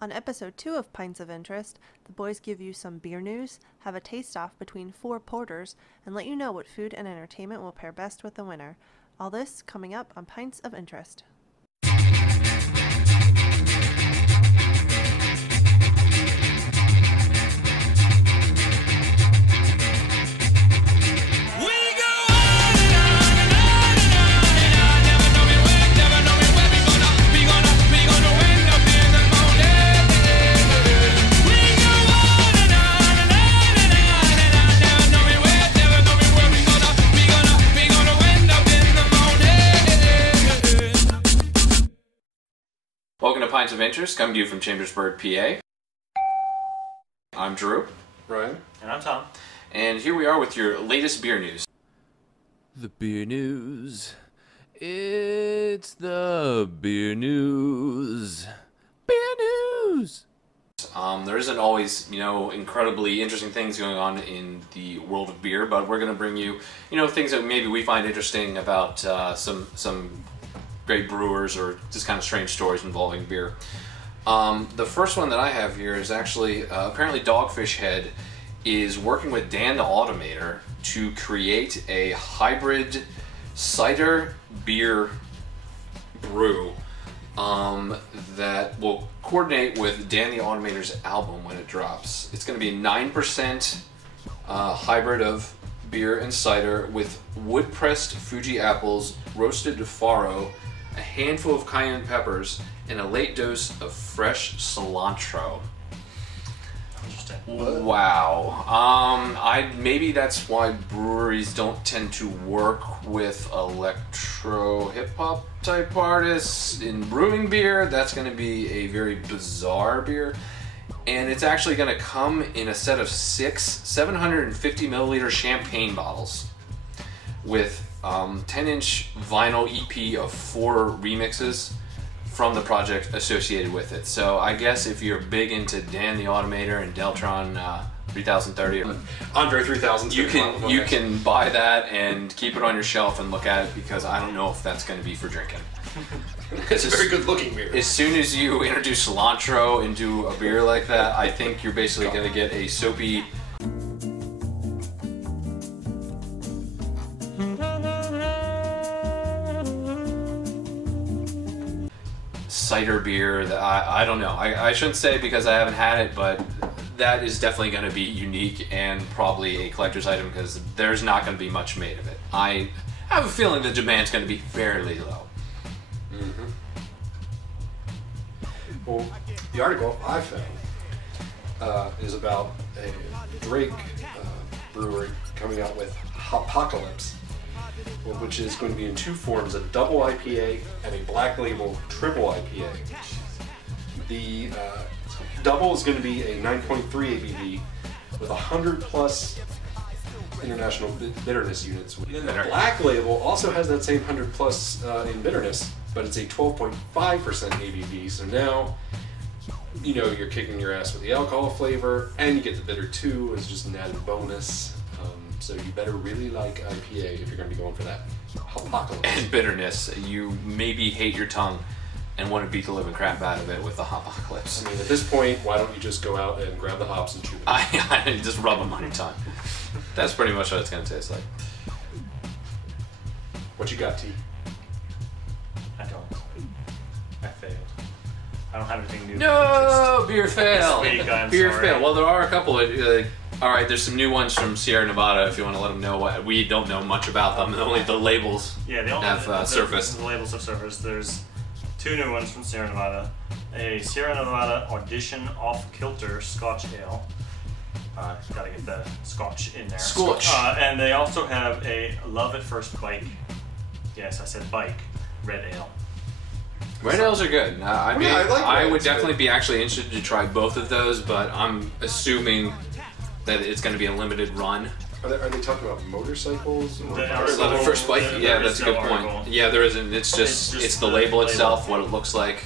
On episode 2 of Pints of Interest, the boys give you some beer news, have a taste-off between 4 porters, and let you know what food and entertainment will pair best with the winner. All this coming up on Pints of Interest. Welcome to Pints of Interest, coming to you from Chambersburg, PA. I'm Drew. Ryan. And I'm Tom. And here we are with your latest beer news. The beer news. It's the beer news. Beer news! There isn't always, incredibly interesting things going on in the world of beer, but we're going to bring you, things that maybe we find interesting about some great brewers or just kind of strange stories involving beer. The first one that I have here is actually, apparently Dogfish Head is working with Dan the Automator to create a hybrid cider beer brew that will coordinate with Dan the Automator's album when it drops. It's going to be a 9% hybrid of beer and cider with wood-pressed Fuji apples, roasted faro, a handful of cayenne peppers, and a late dose of fresh cilantro. Interesting. Wow. Maybe that's why breweries don't tend to work with electro hip-hop type artists in brewing beer. That's going to be a very bizarre beer. And it's actually going to come in a set of 6 750 milliliter champagne bottles with 10-inch vinyl EP of 4 remixes from the project associated with it. So I guess if you're big into Dan the Automator and Deltron 3030, Andre 3000, you can buy that and keep it on your shelf and look at it, because I don't know if that's going to be for drinking. It's a very good looking beer. As soon as you introduce cilantro into a beer like that, I think you're basically going to get a soapy cider beer that I don't know. I shouldn't say because I haven't had it, but that is definitely going to be unique and probably a collector's item because there's not going to be much made of it. I have a feeling the demand's going to be fairly low. Mm-hmm. Well, the article I found is about a Drake brewery coming out with Apocalypse, which is going to be in 2 forms, a double IPA and a black label triple IPA. The double is going to be a 9.3 ABV with 100 plus international bitterness units. Then the black label also has that same 100 plus in bitterness, but it's a 12.5% ABV. So now, you're kicking your ass with the alcohol flavor, and you get the bitter too as just an added bonus. So you better really like IPA if you're going to be going for that. Apocalypse. And bitterness. You maybe hate your tongue and want to beat the living crap out of it with the Apocalypse. I mean, at this point, why don't you just go out and grab the hops and chew them? I just rub them on your tongue. That's pretty much what it's going to taste like. What you got, T? I don't. I failed. I don't have anything new. No, beer fail. This week, I'm beer sorry. fail. Well, there are a couple of. All right, there's some new ones from Sierra Nevada. If you want to let them know what we don't know much about them, only the labels have surfaced. The labels have surfaced. There's 2 new ones from Sierra Nevada. A Sierra Nevada Audition Off Kilter Scotch Ale. Gotta get the Scotch in there. Scotch. And they also have a Love at First Bike. Yes, I said bike. Red Ale. Red ales are good. I would definitely be actually interested to try both of those, but I'm assuming that it's going to be a limited run. Are they talking about motorcycles? Or Love at First Bike? Yeah, that's a good point. Yeah, there isn't. It's the label itself, what it looks like.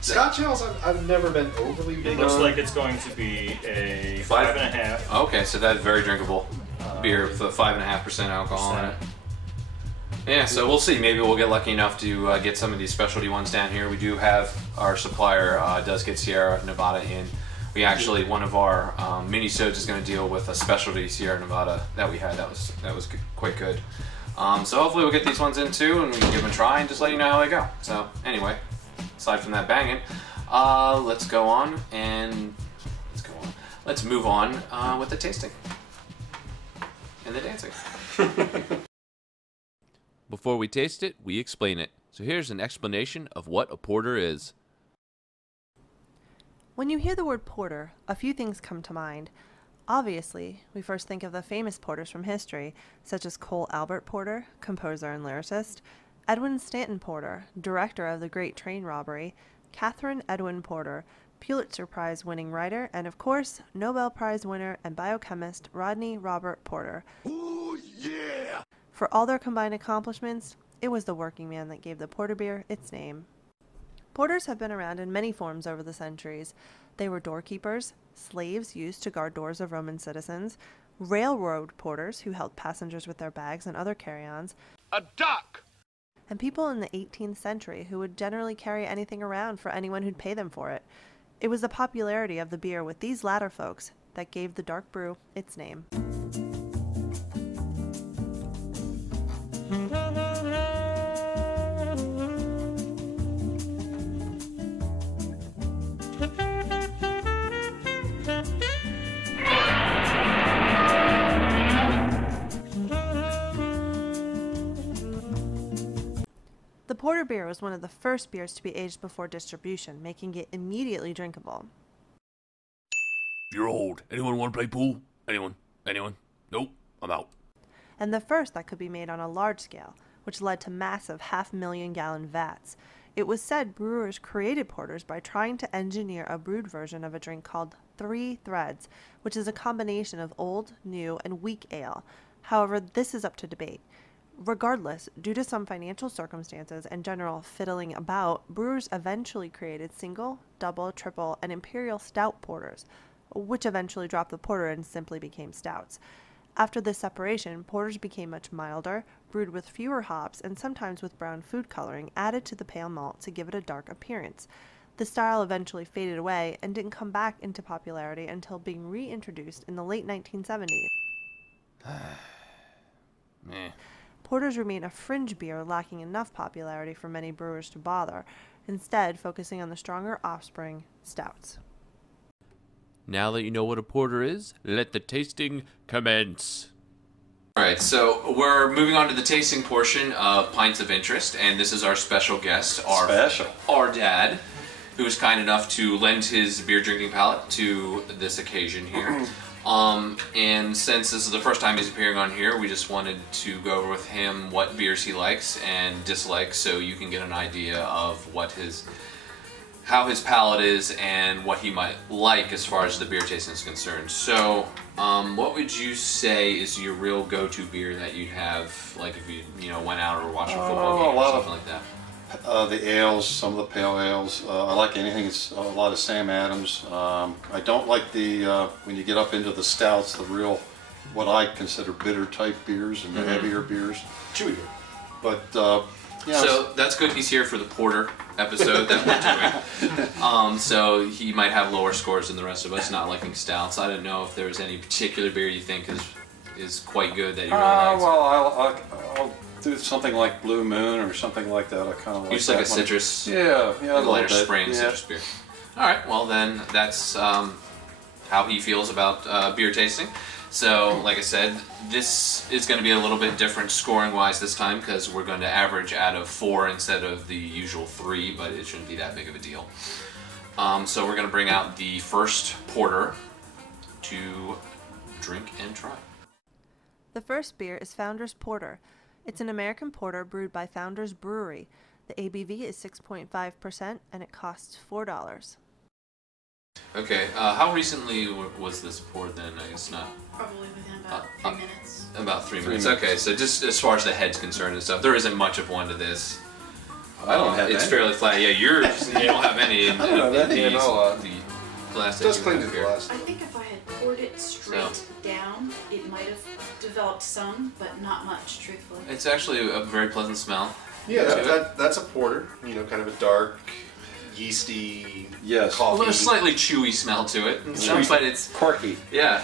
Scotch ales, I've never been overly big on. It looks like it's going to be a 5.5. Okay, so that's very drinkable beer with a 5.5% alcohol in it. Yeah, so we'll see. Maybe we'll get lucky enough to get some of these specialty ones down here. We do have our supplier does get Sierra Nevada in. We actually, one of our minisodes is going to deal with a specialty Sierra Nevada that we had. That was quite good. So hopefully we'll get these ones in too, and we can give them a try and just let you know how they go. So anyway, aside from that banging, let's go on and let's move on with the tasting and the dancing. Before we taste it, we explain it. So here's an explanation of what a porter is. When you hear the word porter, a few things come to mind. Obviously, we first think of the famous porters from history, such as Cole Albert Porter, composer and lyricist, Edwin Stanton Porter, director of the Great Train Robbery, Catherine Edwin Porter, Pulitzer Prize winning writer, and of course, Nobel Prize winner and biochemist Rodney Robert Porter. Ooh, yeah! For all their combined accomplishments, it was the working man that gave the porter beer its name. Porters have been around in many forms over the centuries. They were doorkeepers, slaves used to guard doors of Roman citizens, railroad porters who held passengers with their bags and other carry-ons, A duck! and people in the 18th century who would generally carry anything around for anyone who'd pay them for it. It was the popularity of the beer with these latter folks that gave the dark brew its name. The porter beer was one of the first beers to be aged before distribution, making it immediately drinkable. You're old. Anyone want to play pool? Anyone? Nope, I'm out. And the first that could be made on a large scale, which led to massive 500,000-gallon vats. It was said brewers created porters by trying to engineer a brewed version of a drink called Three Threads, which is a combination of old, new, and weak ale. However, this is up to debate. Regardless, due to some financial circumstances and general fiddling about, brewers eventually created single, double, triple, and imperial stout porters, which eventually dropped the porter and simply became stouts. After this separation, porters became much milder, brewed with fewer hops, and sometimes with brown food coloring added to the pale malt to give it a dark appearance. The style eventually faded away and didn't come back into popularity until being reintroduced in the late 1970s. Meh. Porters remain a fringe beer lacking enough popularity for many brewers to bother, instead focusing on the stronger offspring, stouts. Now that you know what a porter is, let the tasting commence. Alright, so we're moving on to the tasting portion of Pints of Interest, and this is our special guest, our dad, who was kind enough to lend his beer drinking palate to this occasion here. And since this is the first time he's appearing on here, we just wanted to go over with him what beers he likes and dislikes, so you can get an idea of how his palate is and what he might like as far as the beer tasting is concerned. So, what would you say is your real go-to beer that you'd have, like if you went out or watched a football game or something like that? The ales, some of the pale ales. I like anything. It's a lot of Sam Adams. I don't like the when you get up into the stouts, the real, what I consider bitter type beers and the heavier beers. Chewier. But yeah. So that's good. He's here for the porter episode that we're doing. So he might have lower scores than the rest of us, not liking stouts. I don't know if there was any particular beer you think is quite good that you really like. Well, I'll do something like Blue Moon or something like that. I kind of like. Just like a citrus. Yeah, a lighter bit. spring citrus beer. All right. Well, then that's how he feels about beer tasting. So, like I said, this is going to be a little bit different scoring-wise this time because we're going to average out of 4 instead of the usual 3, but it shouldn't be that big of a deal. So we're going to bring out the first porter to drink and try. The first beer is Founders Porter. It's an American porter brewed by Founders Brewery. The ABV is 6.5% and it costs $4. Okay, how recently was this poured then? I guess not. Probably within about 3 minutes. About 3 minutes. Okay, so just as far as the head's concerned and stuff, there isn't much of one to this. I don't have It's any. fairly flat. Yeah, you don't have any. I don't have any at all. glass. It does you cling to have the here. glass. I think if I had poured it straight down, it might have developed some, but not much, truthfully. It's actually a very pleasant smell. Yeah, to that's a porter. You know, kind of a dark, yeasty, Yes. A coffee. little slightly chewy smell to it, but it's Quirky. yeah.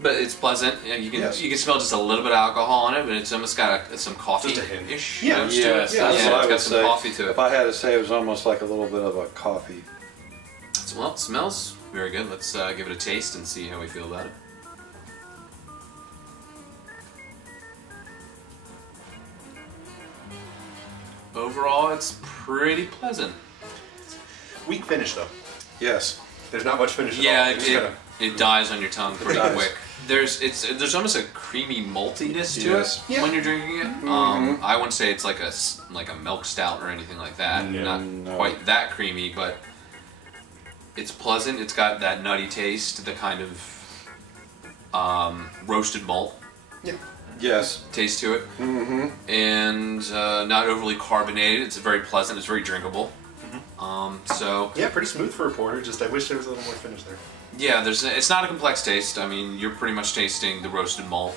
But it's pleasant. And you can Yes. you can smell just a little bit of alcohol in it, but it's almost got some coffee Just a hint. ish Yeah. notes to Yes, it. that's Yeah, what I it's would got some say. coffee to it. If I had to say, it was almost like a little bit of a coffee. Well, it smells very good. Let's give it a taste and see how we feel about it. Overall, it's pretty pleasant. Weak finish though. Yes. There's not much finish at Yeah, all. it, It's kinda- it dies on your tongue pretty dies. quick. There's almost a creamy maltiness to Yes. it when you're drinking it. I wouldn't say it's like a milk stout or anything like that. Not No. quite that creamy, but it's pleasant. It's got that nutty taste, the kind of roasted malt Yes. taste to it, and not overly carbonated. It's very pleasant. It's very drinkable. So Yeah, pretty smooth for a porter. Just I wish there was a little more finish there. yeah, it's not a complex taste. I mean, you're pretty much tasting the roasted malt.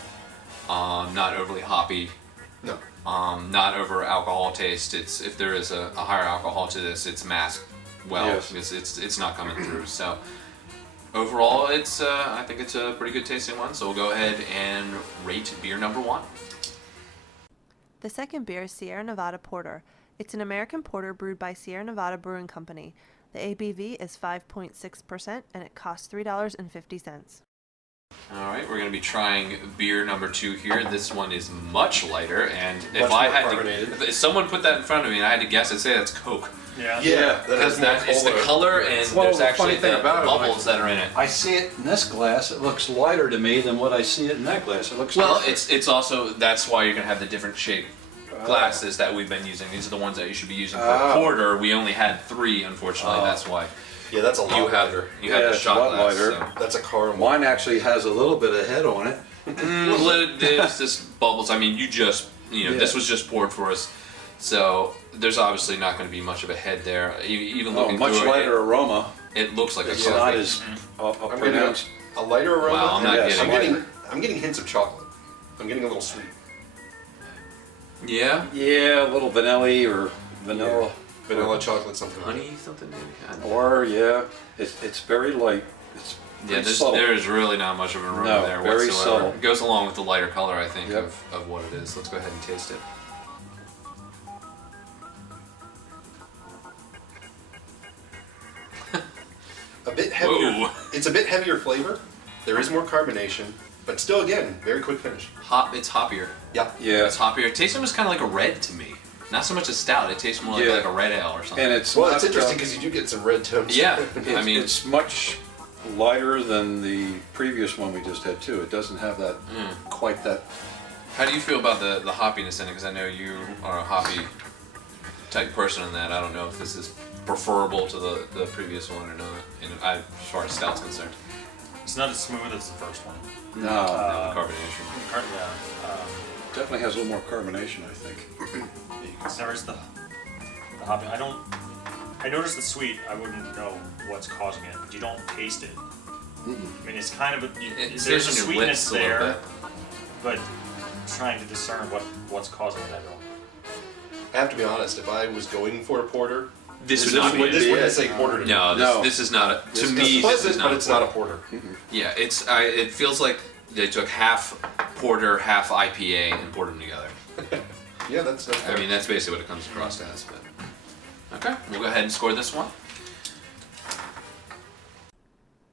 Not overly hoppy. No. Not over alcohol taste. If there is a higher alcohol to this, it's masked well Yes. because it's not coming through. So overall, I think it's a pretty good tasting one. So we'll go ahead and rate beer number 1. The second beer is Sierra Nevada Porter. It's an American porter brewed by Sierra Nevada Brewing Company. The ABV is 5.6% and it costs $3.50. All right, we're going to be trying beer number 2 here. This one is much lighter, and if Much I more had carbonated. to, if someone put that in front of me and I had to guess, I'd say that's Coke. Yeah. That Because has more that is the color. color, and Well, there's the actually funny thing the about it, bubbles that are in it. I see it in this glass. It looks lighter to me than what I see it in that glass. It looks Well, darker. it's also, that's why you're going to have the different shape glasses that we've been using. These are the ones that you should be using for Oh. porter. We only had 3, unfortunately. That's why Yeah, that's a lot you have lighter. you have the it's a shot lot glass. lighter. That's a caramel. Mine actually has a little bit of head on it. There's just bubbles. I mean, this Yeah. was just poured for us, so there's obviously not going to be much of a head there. Even Oh, looking much through lighter aroma. it looks like a It's coffee. not as I'm getting pronounced. a lighter aroma. Wow, I'm not Yes. getting I'm getting hints of chocolate. I'm getting a little sweet. Yeah, Yeah, a little vanilla or vanilla. Vanilla chocolate, something like honey, something maybe. I don't know. Or, yeah, it's very light. It's Yeah, pretty subtle. there's really not much of an aroma No, there very whatsoever. subtle. It goes along with the lighter color, I think, Yep. of what it is. Let's go ahead and taste it. a bit heavier. Whoa. It's a bit heavier flavor. There is more carbonation, but still, again, very quick finish. It's hoppier. Yeah. Yeah, It's hoppier. It tastes almost kind of like a red to me. Not so much a stout. It tastes more Yeah. like a red ale or something. and it's Well, not, it's interesting because you do get some red tones. Yeah, it's, I mean, it's much lighter than the previous one we just had too. It doesn't have that quite that. how do you feel about the hoppiness in it? Because I know you are a hoppy type person in that. I don't know if this is preferable to the previous one or not, as far as stout's concerned. It's not as smooth as the first one. No, No, the carbonation. Yeah. definitely has a little more carbonation, I think. There's the hoppy. I noticed the sweet. I wouldn't know what's causing it, but you don't taste it. I mean, it's kind of It there's a stays on your lips sweetness a little there, bit. but trying to discern what's causing it, I don't. I have to be honest. If I was going for a porter, This would not be this it. wouldn't say porter to me. No, No. this is not a. To It's me, this pleasant, is not. but it's not a porter. Yeah, it feels like they took half porter, half IPA, and poured them together. Yeah, that's I mean, that's basically what it comes across as. But okay, we'll go ahead and score this one.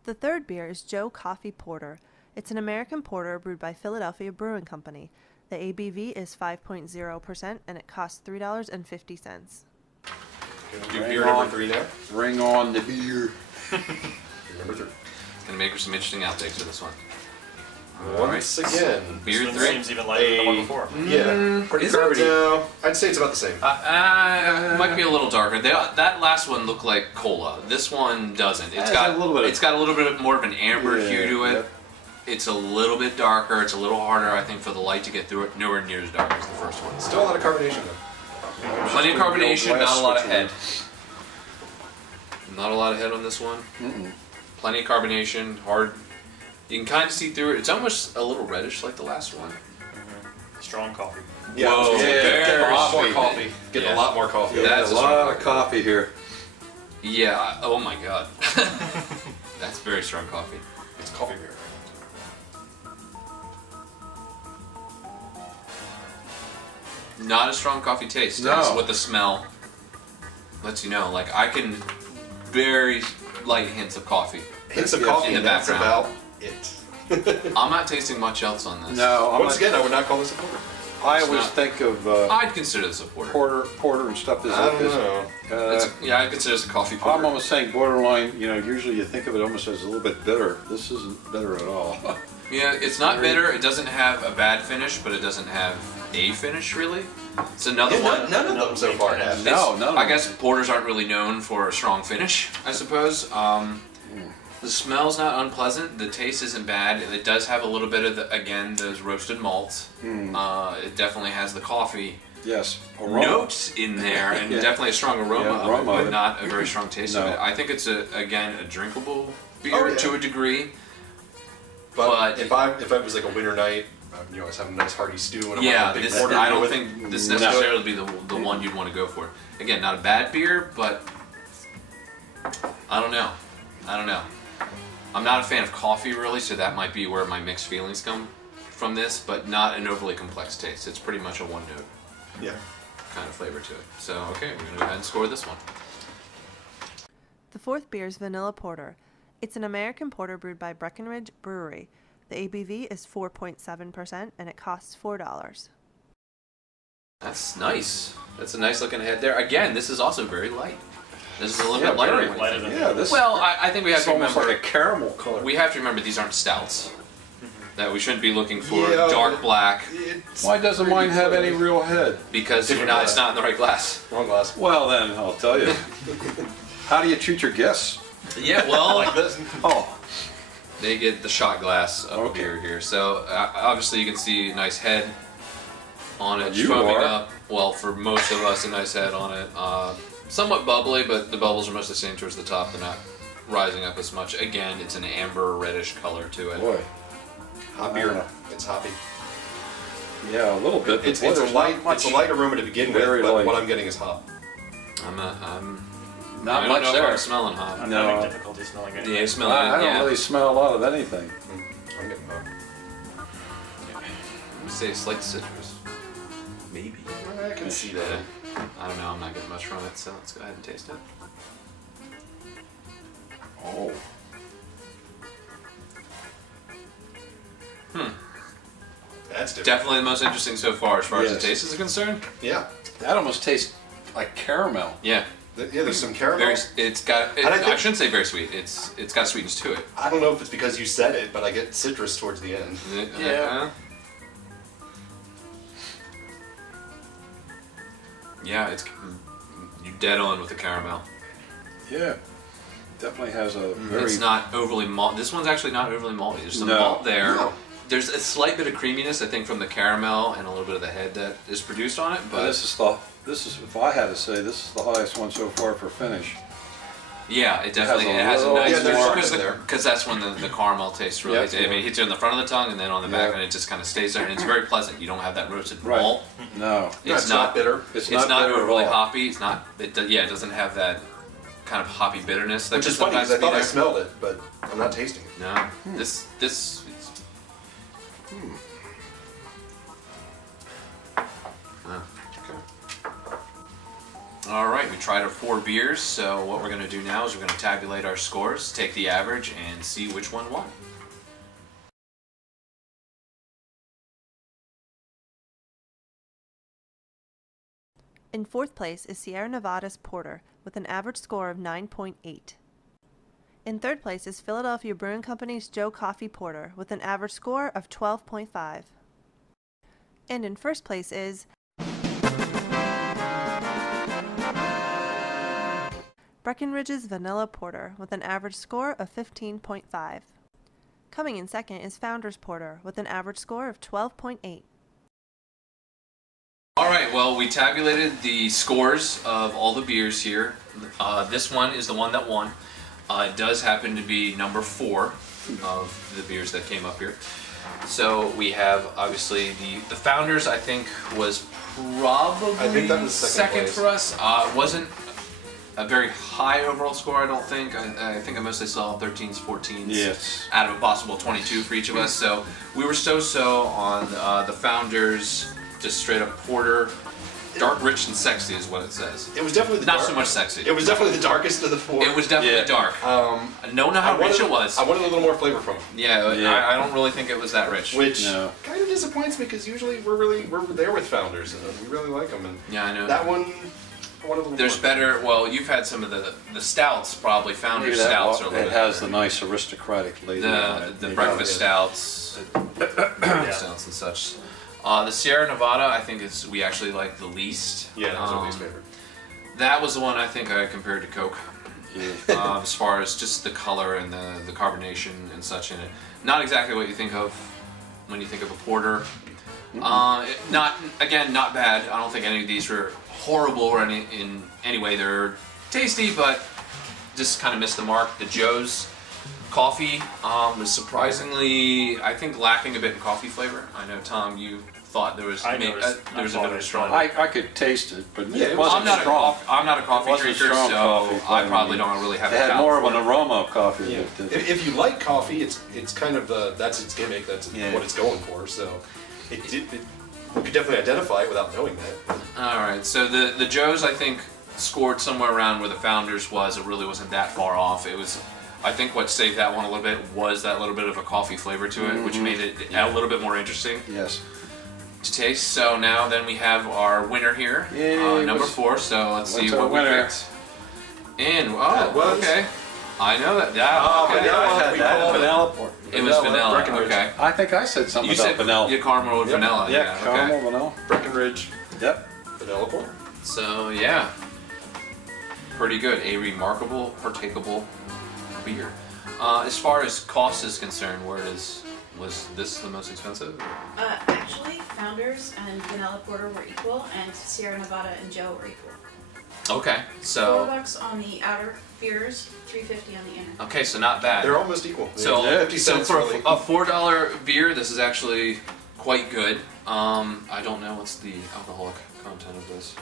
The third beer is Joe Coffee Porter. It's an American porter brewed by Philadelphia Brewing Company. The ABV is 5.0% and it costs $3.50. Gonna do Bring beer on. number 3 now. Bring on the beer. Beer number 3. It's gonna make for some interesting outtakes for this one. Once again, Beer This one 3. seems even lighter than the one before. yeah, pretty is it? carbonated. No, I'd say it's about the same. It might be a little darker. That last one looked like cola. This one doesn't. It's It got has a little bit of- it's got a little bit more of an amber Yeah, hue to it. yep. It's a little bit darker. It's a little harder, I think, for the light to get through it. Nowhere near as dark as the first one. Still a lot of carbonation though. Plenty of carbonation, not a lot of head. Not a lot of head on this one. Mm-mm. Plenty of carbonation, hard. You can kind of see through it. It's almost a little reddish like the last one. Strong coffee. Yeah, Whoa, getting a lot more very coffee. Getting Yeah. a lot more coffee. Yeah. That's That's a a lot strong of coffee here. Yeah, oh my god. That's very strong coffee. It's coffee beer. Not a strong coffee taste. No. That's what the smell lets you know. Like, I can very light hints of coffee. Hints of Yeah, coffee, in the and that's background. about it. I'm not tasting much else on this. No, Once again, I would not call this a porter. I It's always not- think of I'd consider this a porter. porter and stuff. I don't know. Yeah, I'd consider this a coffee porter. I'm almost saying borderline. You know, usually you think of it almost as a little bit bitter. This isn't bitter at all. Yeah, it's not bitter. It doesn't have a bad finish, but it doesn't have a finish really. It's another Yeah, one. none of them so far have. No, none of I them. guess porters aren't really known for a strong finish, I suppose. The smell's not unpleasant. The taste isn't bad. It does have a little bit of those roasted malts. It definitely has the coffee Yes, aroma. notes in there, and Yeah. definitely a strong aroma, Yeah, of aroma it, of but it. not a very strong taste of No. it. I think it's a drinkable beer Oh, yeah. to a degree. But But- if it was like a winter night, you know, I was having a nice hearty stew and I Yeah, wanted a big this, porter I to go don't with think this No. necessarily be the one you'd want to go for. Again, not a bad beer, but I don't know. I'm not a fan of coffee really, so that might be where my mixed feelings come from this, but not an overly complex taste. It's pretty much a one note Yeah. kind of flavor to it. So, okay, we're going to go ahead and score this one. The fourth beer is Vanilla Porter. It's an American porter brewed by Breckenridge Brewery. The ABV is 4.7% and it costs $4. That's nice. That's a nice looking head there. Again, this is also very light. This is a little Yeah, bit lighter. very than what I lighter think. than Yeah, this. Well, I think we have it's to almost remember. like a caramel color. We have to remember these aren't stouts. That we shouldn't be looking for Yeah, dark but black Why doesn't mine have any real head? because Different it's not in the right glass. Wrong glass. Well, then I'll tell you. How do you treat your guests? Yeah, well, Like this. Oh, they get the shot glass of Okay. beer here. So obviously you can see a nice head on it, You foaming are. up. Well, for most of us, a nice head on it. Somewhat bubbly, but the bubbles are mostly staying towards the top. They're not rising up as much. Again, it's an amber reddish color to it. boy. Hot I beer. don't know. It's hoppy. Yeah, a little bit. but It's boy, a there's light not much. it's a light aroma to begin with, Very but light. what I'm getting is hop. I Not don't much know if there. I'm smelling hot. I'm No. having difficulty smelling it. Yeah, you smell it. I don't yeah. really smell a lot of anything. I'm getting hop. Let me say slight citrus. Maybe. I can see that. I don't know. I'm not getting much from it, so let's go ahead and taste it. Oh. That's different. Definitely the most interesting so far as far as Yes. the taste is concerned. Yeah. That almost tastes like caramel. Yeah. Yeah, there's some caramel. Very. It's got. And I I think- shouldn't say very sweet. It's got sweetness to it. I don't know if it's because you said it, but I get citrus towards the end. Yeah. Yeah, it's you dead on with the caramel. Yeah. Definitely has a very. It's not overly malt. This one's actually not overly malty. There's some No. malt there. No. There's a slight bit of creaminess, I think, from the caramel and a little bit of the head that is produced on it. But But this is if I had to say, this is the highest one so far for finish. yeah, it definitely a it has a little- nice Yeah, there's because something there. that's when the caramel tastes really. Yep. I mean, it hits you on the front of the tongue and then on the back, Yeah. and it just kind of stays there, and it's very pleasant. You don't have that roasted Right. malt. No. No, it's not bitter. It's It's not not bitter at overly all. hoppy. It's not. It doesn't have that kind of hoppy bitterness that Which can is funny because sometimes I be thought I there. smelled it, but I'm not tasting it. No, this. It's, Oh, okay. All right, we tried our 4 beers. So what we're going to do now is we're going to tabulate our scores, take the average, and see which one won. In fourth place is Sierra Nevada's Porter with an average score of 9.8. In third place is Philadelphia Brewing Company's Joe Coffee Porter with an average score of 12.5. And in first place is Breckenridge's Vanilla Porter with an average score of 15.5. Coming in second is Founder's Porter with an average score of 12.8. All right, well, we tabulated the scores of all the beers here. This one is the one that won. It does happen to be number 4 of the beers that came up here. So we have obviously the Founders. I think was probably I think that was second place. for us. It wasn't a very high overall score, I don't think. I think I mostly saw 13s, 14s Yes. out of a possible 22 for each of us. So we were so-so on the Founders, just straight up porter. Dark, rich, and sexy is what it says. It was definitely Not so much sexy. It was definitely the darkest of the 4. It was definitely dark. I don't know how rich it was. I wanted a little more flavor from it. Yeah. I don't really think it was that rich. Which No. kind of disappoints me because usually we're there with Founders and we really like them. And Yeah, I know. that one, I wanted a little There's more. better. Well, you've had some of the stouts, probably. Founders Maybe that stouts are a one- little it bit has the better. nice aristocratic lady on it. The Maybe breakfast that stouts, stouts and such. The Sierra Nevada, I think we actually like the least. Yeah, that was our least favorite. That was the one I think I compared to Coke. As far as just the color and the carbonation and such in it. Not exactly what you think of when you think of a porter. Not bad. I don't think any of these were horrible or in any way. They're tasty, but just kind of missed the mark. The Joe's coffee was surprisingly, I think, lacking a bit in coffee flavor. I know, Tom, you thought there was I a bit of a strong. I could taste it, but Yeah, it wasn't I'm strong. not a coffee It wasn't drinker, strong so coffee I flavor. probably don't really have It a had palate more of for an it. aroma of coffee. Yeah. than- If you like coffee, it's kind of that's its gimmick. That's Yeah. what it's going for. So you could definitely identify it without knowing that. All right, so the Joe's, I think, scored somewhere around where the Founders was. It really wasn't that far off. It was, I think, what saved that one a little bit was that little bit of a coffee flavor to it, which made it a little bit more interesting Yes. to taste. So now then we have our winner here, Yay, number what's- 4. So let's see what's our what we winner? picked. And That was- okay, I know that. Yeah, Oh, okay. vanilla. I had we that call it- vanilla pork. It was vanilla. Breckenridge. Okay. I think I said something You about said vanilla. yeah, caramel with vanilla. Yeah, okay. caramel, vanilla. Breckenridge Yep. vanilla pork. So yeah, pretty good. A remarkable, partakeable beer. As far as cost is concerned, was this the most expensive? Actually, Founders and Vanilla Porter were equal, and Sierra Nevada and Joe were equal. Okay, so $4 on the outer beers, $3.50 on the inner. okay, so not bad. They're almost equal. So, Yeah, 50 so cents for really. a $4 beer, this is actually quite good. I don't know what's the alcoholic content of this.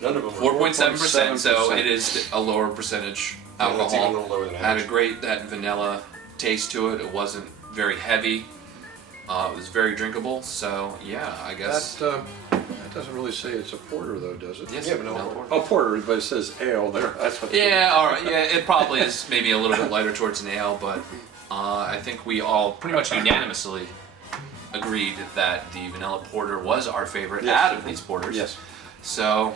None of them. 4.7%, so 4.7%. it is a lower percentage Yeah, that's even a alcohol. little lower than Had a average. that vanilla taste to it. It wasn't very heavy. It was very drinkable. So yeah, I guess. That doesn't really say it's a porter, though, does it? Yes, Yeah, vanilla vanilla porter. porter. Oh, porter, but it says ale there. That's what. Yeah, all right. Yeah, it probably is maybe a little bit lighter towards an ale, but I think we all pretty much unanimously agreed that the vanilla porter was our favorite Yes. out of these porters. Yes. So,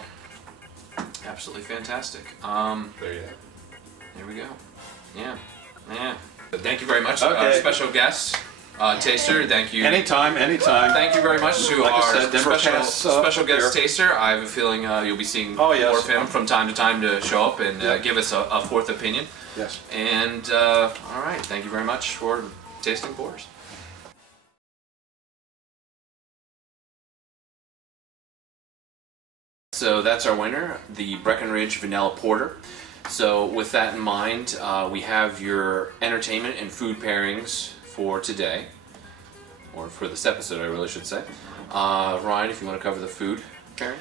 absolutely fantastic. There you go. There we go. Yeah. But thank you very much, Okay. special guest, taster. Thank you. Anytime. Thank you very much to Like I our said, never pass, special guest beer. taster. I have a feeling you'll be seeing Oh, yes. more of him from time to time to show up and Yeah. give us a fourth opinion. Yes. And all right, thank you very much for tasting porters. So that's our winner, the Breckenridge Vanilla Porter. So with that in mind, we have your entertainment and food pairings for today, or for this episode, I really should say. Ryan, if you want to cover the food pairing.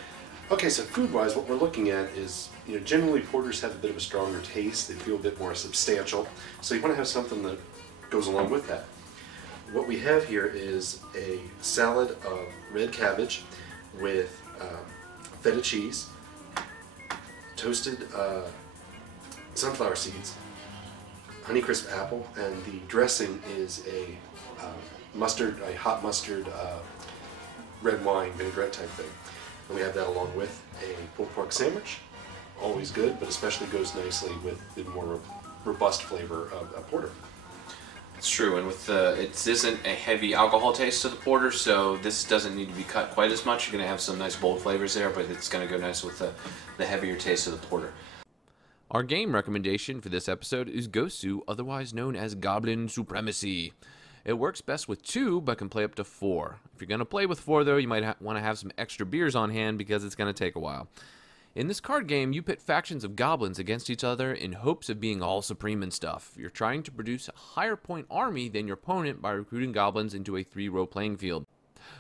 Okay, so food-wise, what we're looking at is, generally porters have a bit of a stronger taste. They feel a bit more substantial. So you want to have something that goes along with that. What we have here is a salad of red cabbage with feta cheese, toasted sunflower seeds, Honeycrisp apple, and the dressing is a hot mustard, red wine vinaigrette type thing. And we have that along with a pulled pork sandwich, always good, but especially goes nicely with the more robust flavor of a porter. It's true, and with it isn't a heavy alcohol taste to the porter, so this doesn't need to be cut quite as much. You're going to have some nice bold flavors there, but it's going to go nice with the heavier taste of the porter. Our game recommendation for this episode is Gosu, otherwise known as Goblin Supremacy. It works best with 2, but can play up to 4. If you're going to play with 4, though, you might want to have some extra beers on hand because it's going to take a while. In this card game, you pit factions of goblins against each other in hopes of being all supreme and stuff. You're trying to produce a higher point army than your opponent by recruiting goblins into a 3-row playing field.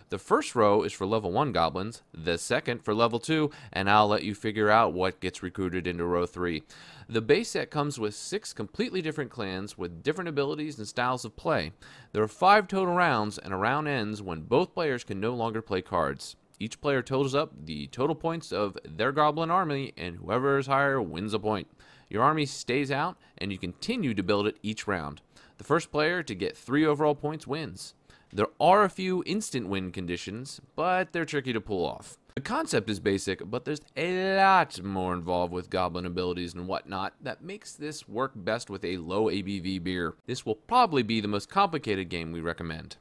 The first row is for level 1 goblins, the second for level 2, and I'll let you figure out what gets recruited into row 3. The base set comes with 6 completely different clans with different abilities and styles of play. There are 5 total rounds, and a round ends when both players can no longer play cards. Each player totals up the total points of their goblin army, and whoever is higher wins a point. Your army stays out, and you continue to build it each round. The first player to get 3 overall points wins. There are a few instant win conditions, but they're tricky to pull off. The concept is basic, but there's a lot more involved with goblin abilities and whatnot that makes this work best with a low ABV beer. This will probably be the most complicated game we recommend.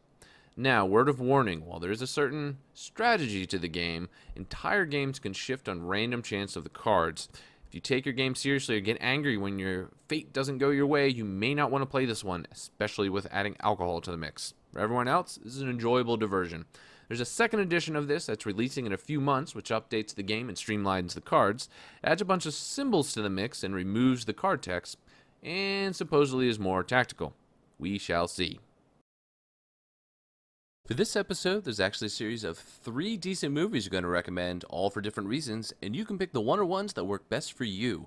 Now, word of warning, while there is a certain strategy to the game, entire games can shift on random chance of the cards. If you take your game seriously or get angry when your fate doesn't go your way, you may not want to play this one, especially with adding alcohol to the mix. For everyone else, this is an enjoyable diversion. There's a second edition of this that's releasing in a few months, which updates the game and streamlines the cards, adds a bunch of symbols to the mix and removes the card text, and supposedly is more tactical. We shall see. For this episode, there's actually a series of 3 decent movies we're going to recommend, all for different reasons, and you can pick the one or ones that work best for you.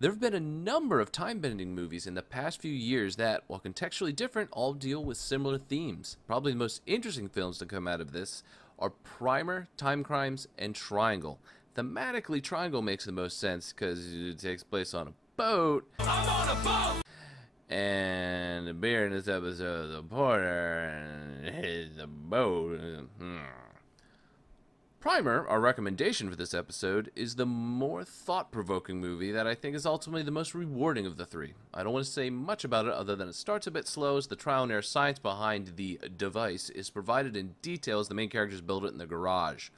There have been a number of time-bending movies in the past few years that, while contextually different, all deal with similar themes. Probably the most interesting films to come out of this are Primer, Time Crimes, and Triangle. Thematically, Triangle makes the most sense because it takes place on a boat. I'm on a boat! And the beer in this episode is a porter, and it's a boat. Primer, our recommendation for this episode, is the more thought-provoking movie that I think is ultimately the most rewarding of the 3. I don't want to say much about it other than it starts a bit slow as the trial and error science behind the device is provided in detail as the main characters build it in their garage.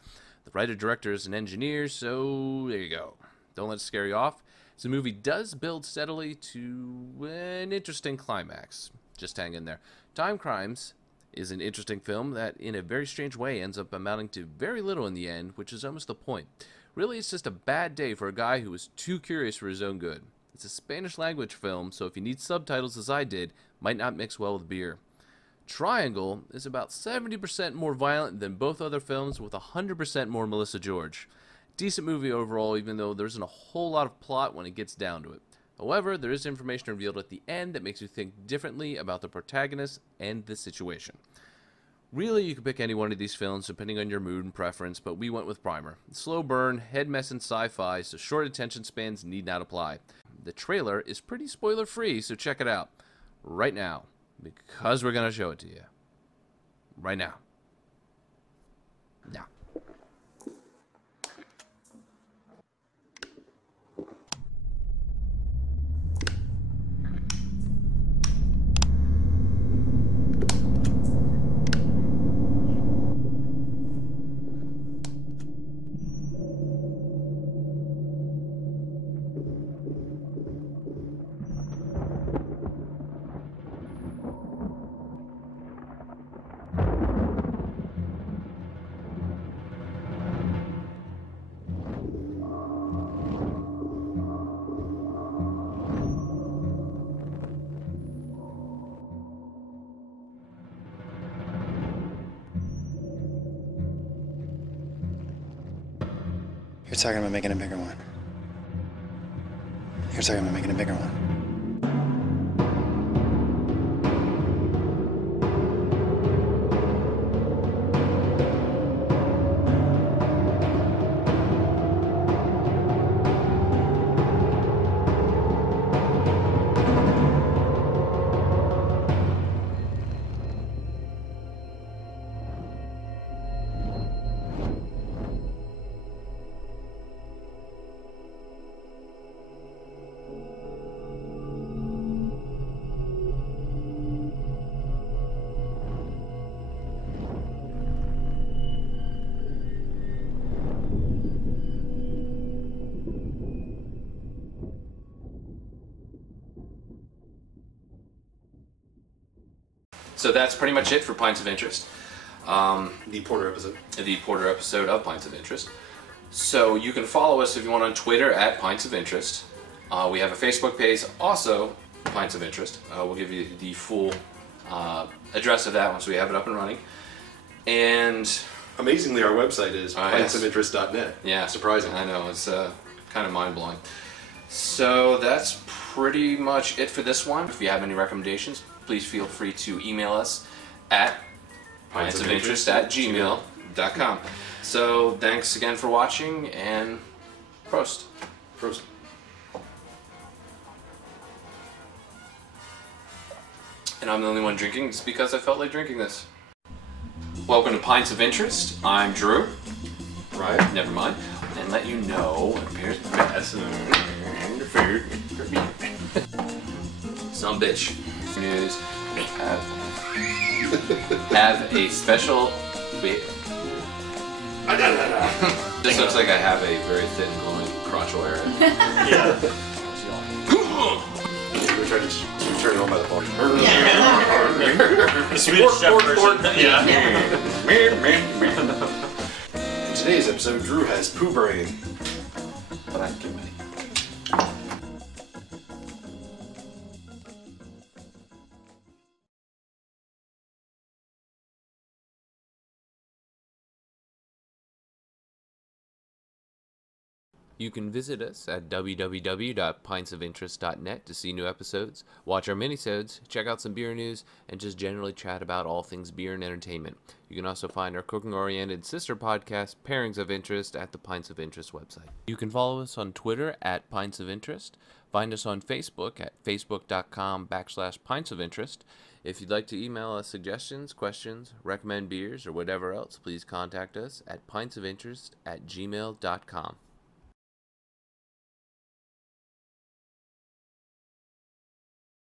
The writer, directors, and engineers, so there you go. Don't let it scare you off. The movie does build steadily to an interesting climax. Just hang in there. Time Crimes is an interesting film that, in a very strange way, ends up amounting to very little in the end, which is almost the point. Really, it's just a bad day for a guy who was too curious for his own good. It's a Spanish language film, so if you need subtitles as I did, might not mix well with beer. Triangle is about 70% more violent than both other films, with 100% more Melissa George. Decent movie overall, even though there isn't a whole lot of plot when it gets down to it. However, there is information revealed at the end that makes you think differently about the protagonist and the situation. Really, you can pick any one of these films depending on your mood and preference, but we went with Primer. Slow burn, head mess and sci-fi, so short attention spans need not apply. The trailer is pretty spoiler-free, so check it out. Right now. Because we're going to show it to you. Right now. Now. You're talking about making a bigger one. You're talking about making a bigger one. So that's pretty much it for Pints of Interest. The Porter episode. The Porter episode of Pints of Interest. So you can follow us if you want on Twitter at Pints of Interest. We have a Facebook page, also Pints of Interest. We'll give you the full address of that once we have it up and running. And amazingly, our website is yes. pintsofinterest.net. Yeah, surprising. I know, it's kind of mind-blowing. So that's pretty much it for this one. If you have any recommendations, please feel free to email us at pintsofinterest@gmail.com. So thanks again for watching, and Prost. Prost. And I'm the only one drinking just because I felt like drinking this. Welcome to Pints of Interest. I'm Drew. Right. Never mind. And let you know what appears best in the food. Some bitch. News. Have a special. Wait. This looks like I have a very thin, glowing crotchal area. Yeah. We're trying to turn it on by the phone. The Swedish Chef version. Yeah. In today's episode, Drew has poo brain. Thank you, mate. You can visit us at www.pintsofinterest.net to see new episodes, watch our minisodes, check out some beer news, and just generally chat about all things beer and entertainment. You can also find our cooking-oriented sister podcast, Pairings of Interest, at the Pints of Interest website. You can follow us on Twitter at Pints of Interest, find us on Facebook at facebook.com/Pints of Interest. If you'd like to email us suggestions, questions, recommend beers, or whatever else, please contact us at pintsofinterest@gmail.com.